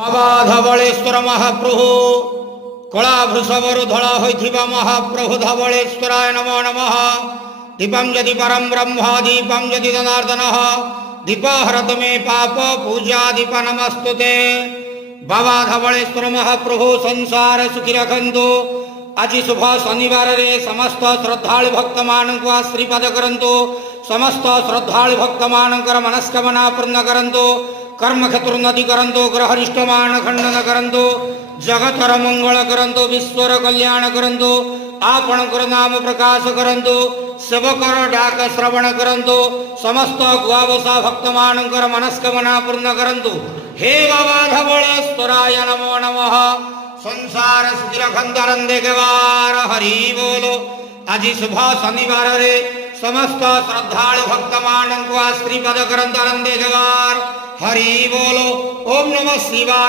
बाबा धवलेश्वर महाप्रभु कला वृषभरु धड़ा होइथिबा महाप्रभु धवलेश्वराय नमो नमः। दीपं यदि परम ब्रह्म दीपं यदि जनार्दनः दीपहरतु मे पाप पूजा दीप नमस्तुते। बाबा धवलेश्वर महाप्रभु संसार सुखी रखंतु। आज शुभ शनिवार रे समस्त श्रद्धालु भक्त मानक आशीर्वाद करंतु। समस्त श्रद्धालु भक्त मानकर मनस्कामना पूर्ण करंतु। कर्म क्षेत्र उन्नति करंतु। ग्रहरिष्ट मान खंडन करंतु। जगतर मंगल करंतु। विश्वर कल्याण करंतु। आपणकर नाम प्रकाश करंतु। सेवकर डाक श्रवण करंतु। समस्त गुआवसा भक्त मानकर मनस्कामना पूर्ण करंतु। हे बाबा धवलेश्वराय नमो नमः। संसार सुखी रखंतु आनंदे केवार हरि बोलो। आज शुभ शनिवार रे समस्त श्रद्धालु भक्त मानक आशीर्वाद करंतु आनंदे केवार हरि बोलो। ओम नमः शिवाय।